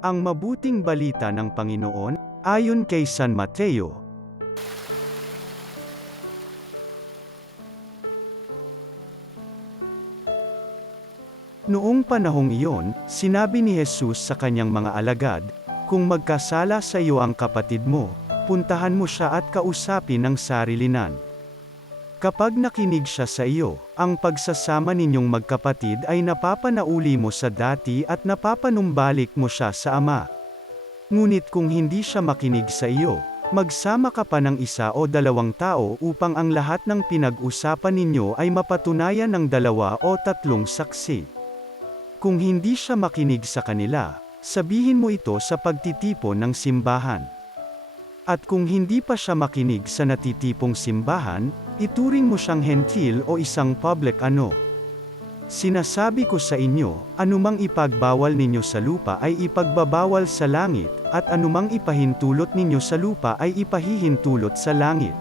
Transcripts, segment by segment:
Ang mabuting balita ng Panginoon, ayon kay San Mateo. Noong panahong iyon, sinabi ni Jesus sa kanyang mga alagad, "Kung magkasala sa iyo ang kapatid mo, puntahan mo siya at kausapin ng sarilinan. Kapag nakinig siya sa iyo, ang pagsasama ninyong magkapatid ay napapanauli mo sa dati at napapanumbalik mo siya sa Ama. Ngunit kung hindi siya makinig sa iyo, magsama ka pa ng isa o dalawang tao upang ang lahat ng pinag-usapan ninyo ay mapatunayan ng dalawa o tatlong saksi. Kung hindi siya makinig sa kanila, sabihin mo ito sa pagtitipon ng simbahan. At kung hindi pa siya makinig sa natitipong simbahan, ituring mo siyang hentil o isang public ano. Sinasabi ko sa inyo, anumang ipagbawal ninyo sa lupa ay ipagbabawal sa langit, at anumang ipahintulot ninyo sa lupa ay ipahihintulot sa langit.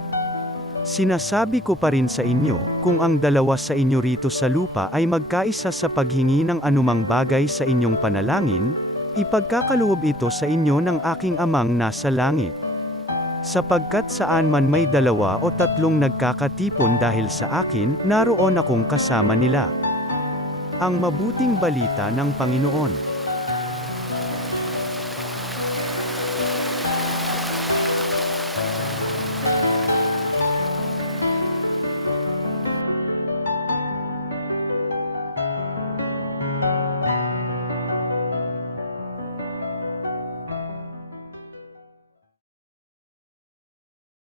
Sinasabi ko pa rin sa inyo, kung ang dalawa sa inyo rito sa lupa ay magkaisa sa paghingi ng anumang bagay sa inyong panalangin, ipagkakaloob ito sa inyo ng aking Amang nasa langit. Sapagkat saan man may dalawa o tatlong nagkakatipon dahil sa akin, naroon akong kasama nila." Ang mabuting balita ng Panginoon.